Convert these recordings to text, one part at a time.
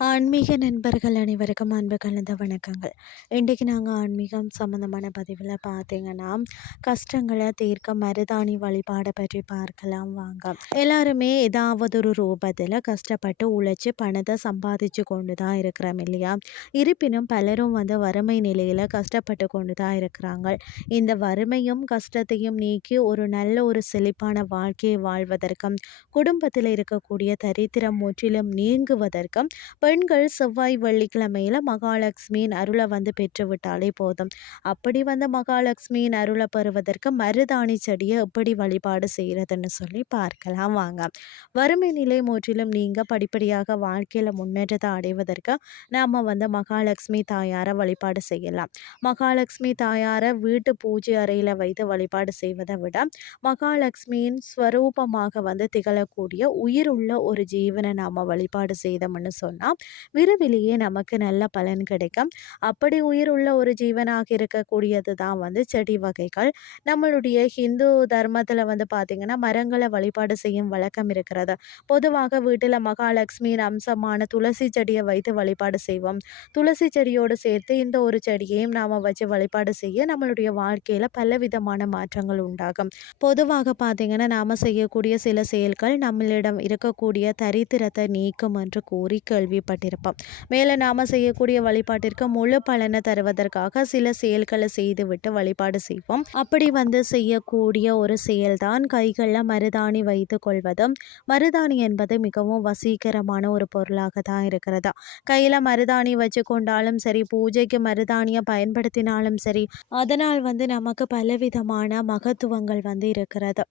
Uh, ஆன்மீக நண்பர்கள் அனைவருக்கும் அன்பு கலந்த வணக்கங்கள். இன்றைக்கு நாங்கள் ஆன்மீகம் சம்மந்தமான பதிவில் பார்த்தீங்கன்னா கஷ்டங்களை தீர்க்க மருதாணி வழிபாடை பற்றி பார்க்கலாம் வாங்க. எல்லாருமே ஏதாவது ஒரு ரூபத்தில் கஷ்டப்பட்டு உழைச்சி பணத்தை சம்பாதிச்சு கொண்டு தான் இருக்கிறோம் இல்லையா? இருப்பினும் பலரும் வந்து வறுமை நிலையில் கஷ்டப்பட்டு கொண்டு தான் இருக்கிறாங்க. இந்த வறுமையும் கஷ்டத்தையும் நீக்கி ஒரு நல்ல ஒரு செழிப்பான வாழ்க்கையை வாழ்வதற்கும் குடும்பத்தில் இருக்கக்கூடிய தரித்திரம் முற்றிலும் நீங்குவதற்கும் பெண் பெண்கள் செவ்வாய் வெள்ளிக்கிழமையில் மகாலட்சுமியின் அருளை வந்து பெற்றுவிட்டாலே போதும். அப்படி வந்து மகாலட்சுமியின் அருளை பெறுவதற்கு மருதாணி செடியை எப்படி வழிபாடு செய்கிறதுன்னு சொல்லி பார்க்கலாம் வாங்க. வறுமை நிலை முற்றிலும் நீங்கள் படிப்படியாக வாழ்க்கையில் முன்னேற்றத்தை அடைவதற்கு நாம் வந்து மகாலட்சுமி தாயாரை வழிபாடு செய்யலாம். மகாலட்சுமி தாயாரை வீட்டு பூஜை அறையில் வைத்து வழிபாடு செய்வதை விட மகாலட்சுமியின் ஸ்வரூபமாக வந்து திகழக்கூடிய உயிர் உள்ள ஒரு ஜீவனை நாம் வழிபாடு செய்தோம்னு சொன்னால் விரைவிலேயே நமக்கு நல்ல பலன் கிடைக்கும். அப்படி உயிர் உள்ள ஒரு ஜீவனாக இருக்கக்கூடியது தான் வந்து செடி வகைகள். நம்மளுடைய ஹிந்து தர்மத்தில் வந்து பார்த்திங்கன்னா மரங்களை வழிபாடு செய்யும் வழக்கம் இருக்கிறது. பொதுவாக வீட்டில் மகாலட்சுமியின் அம்சமான துளசி செடியை வைத்து வழிபாடு செய்வோம். துளசி செடியோடு சேர்த்து இந்த ஒரு செடியையும் நாம் வச்சு வழிபாடு செய்ய நம்மளுடைய வாழ்க்கையில் பலவிதமான மாற்றங்கள் உண்டாகும். பொதுவாக பார்த்திங்கன்னா நாம் செய்யக்கூடிய சில செயல்கள் நம்மளிடம் இருக்கக்கூடிய தரித்திரத்தை நீக்கும் என்று கூறி கேள்விப்பட்டிருப்போம் மேலே நாம் செய்யக்கூடிய வழிபாட்டிற்கு முழு பலனை தருவதற்காக சில செயல்களை செய்துவிட்டு வழிபாடு செய்வோம். அப்படி வந்து செய்யக்கூடிய ஒரு செயல்தான் கைகளில் மருதாணி வைத்து கொள்வதும் மருதாணி என்பது மிகவும் வசீகரமான ஒரு பொருளாக தான் இருக்கிறதா. கையில் மருதாணி வச்சு கொண்டாலும் சரி பூஜைக்கு மருதாணியை பயன்படுத்தினாலும் சரி அதனால் வந்து நமக்கு பலவிதமான மகத்துவங்கள் வந்து இருக்கிறது.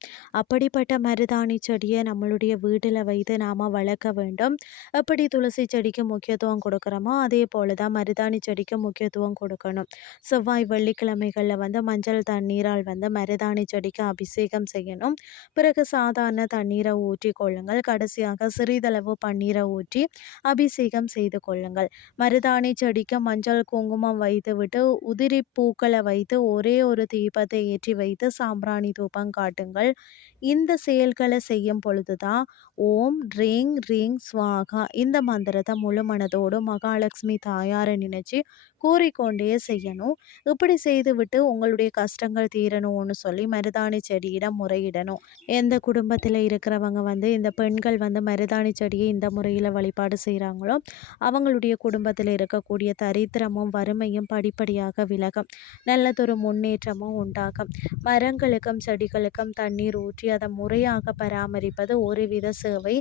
அப்படிப்பட்ட மருதாணி செடியை நம்மளுடைய வீட்டில் வைத்து நாம் வளர்க்க வேண்டும். எப்படி துளசி செடிக்கு முக்கியத்துவம் கொடுக்குறோமோ அதே போல் தான் மருதாணி செடிக்கு முக்கியத்துவம் கொடுக்கணும். செவ்வாய் வெள்ளிக்கிழமைகளில் வந்து மஞ்சள் தண்ணீரால் வந்து மருதாணி செடிக்கு அபிஷேகம் செய்யணும். பிறகு சாதாரண தண்ணீரை ஊற்றி கொள்ளுங்கள். கடைசியாக சிறிதளவு பன்னீரை ஊற்றி அபிஷேகம் செய்து கொள்ளுங்கள். மருதாணி செடிக்கு மஞ்சள் குங்குமம் வைத்துவிட்டு உதிரி பூக்களை வைத்து ஒரே ஒரு தீபத்தை ஏற்றி வைத்து சாம்பிராணி தூபம் காட்டுங்கள். இந்த செயல்களை செய்யும் பொழுது தான் ஓம் ரீங் ரீங் ஸ்வாகா இந்த மந்திரத்தை முழு மனதோடு மகாலட்சுமி தாயாரை நினச்சி கூறிக்கொண்டே செய்யணும். இப்படி செய்துவிட்டு உங்களுடைய கஷ்டங்கள் தீரணும்னு சொல்லி மருதாணி செடியிடம் முறையிடணும். எந்த குடும்பத்தில் இருக்கிறவங்க வந்து இந்த பெண்கள் வந்து மருதாணி செடியை இந்த முறையில் வழிபாடு செய்கிறாங்களோ அவங்களுடைய குடும்பத்தில் இருக்கக்கூடிய தரித்திரமும் வறுமையும் படிப்படியாக விலகும். நல்லதொரு முன்னேற்றமும் உண்டாகும். மரங்களுக்கும் செடிகளுக்கும் தண்ணீர் ஊற்றி அதை முறையாக பராமரிப்பது ஒருவித சேவை.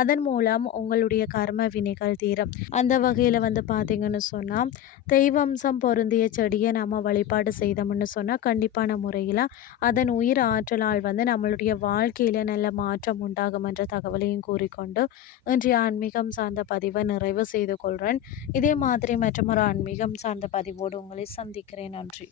அதன் மூலம் உங்களுடைய கர்ம வினைகள் தீரும் அந்த வகையில் வந்து பார்த்திங்கன்னு சொன்னால் தெய்வம்சம் பொருந்திய செடியை நம்ம வழிபாடு செய்தோம்னு சொன்னால் கண்டிப்பான முறையில் அதன் உயிர் ஆற்றலால் வந்து நம்மளுடைய வாழ்க்கையில் நல்ல மாற்றம் உண்டாகும் என்ற தகவலையும் கூறிக்கொண்டு இன்றைய ஆன்மீகம் சார்ந்த பதிவை நிறைவு செய்து கொள்கிறேன் இதே மாதிரி மற்றொரு ஆன்மீகம் சார்ந்த பதிவோடு உங்களை சந்திக்கிறேன். நன்றி.